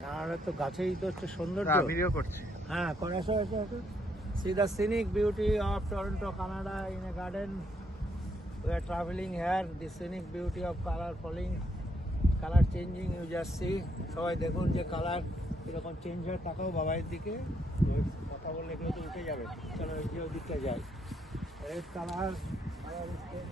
Canada তো গাছেই তো হচ্ছে সৌন্দর্য। ভিডিও করছি। হ্যাঁ, করে আসো আসো আসো। See the scenic beauty of Toronto, Canada in a garden. We are traveling here. The scenic beauty of color falling, color changing. You just see. সবাই দেখুন যে কালার এরকম চেঞ্জ হয়। তাকাও বাবাইয়ের দিকে। কথা বললে কেউ তো উঠে যাবে। চলো এই যে ওদিকটা যাই। Red colour, colour stain,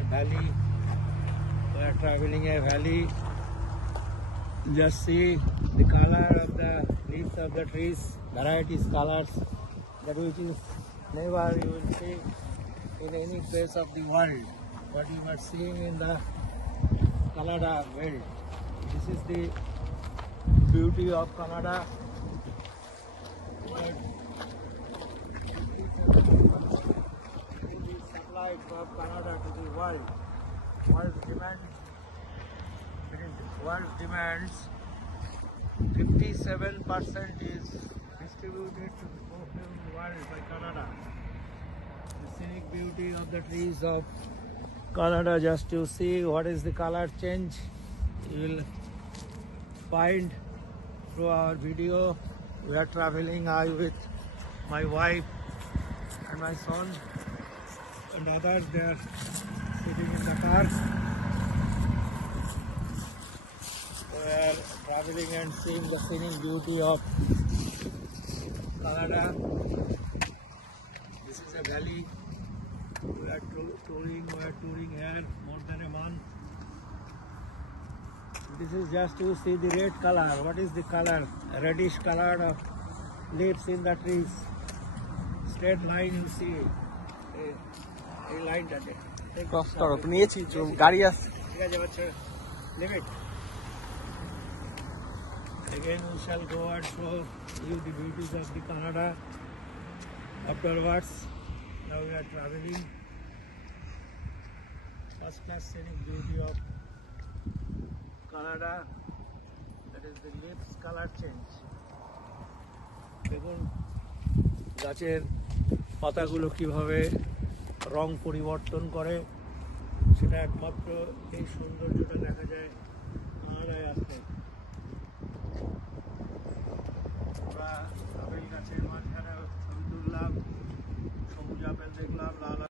a valley. We are traveling a valley. Just see the color of the leaves of the trees, varieties colors that which is never you will see in any place of the world. What you are seeing in the Canada world. This is the beauty of Canada. Supply from Canada to the world. World demands 57% is distributed to the world by Canada. The scenic beauty of the trees of Canada, just to see what is the color change, you will find through our video. We are traveling, I with my wife and my son and others, they are sitting in the car. We are traveling and seeing the scenic beauty of Canada. This is a valley. We are touring here more than a month. This is just to see the red color. What is the color? A reddish color of leaves in the trees. Straight line you see. A line that is. Leave it. Again we shall go and show you the beauties of the Canada afterwards. Now we are traveling. First class scenic beauty of Canada, that is the leaves color change. দেখুন গাছের পাতাগুলো কিভাবে রং পরিবর্তন করে, সেটা একমাত্র এই সৌন্দর্যটা দেখা যায় কানাডায় আসলে। আমরা আপেল গাছের মাঝখানে ছবি তুললাম, সবুজ আপেল দেখলাম, লাল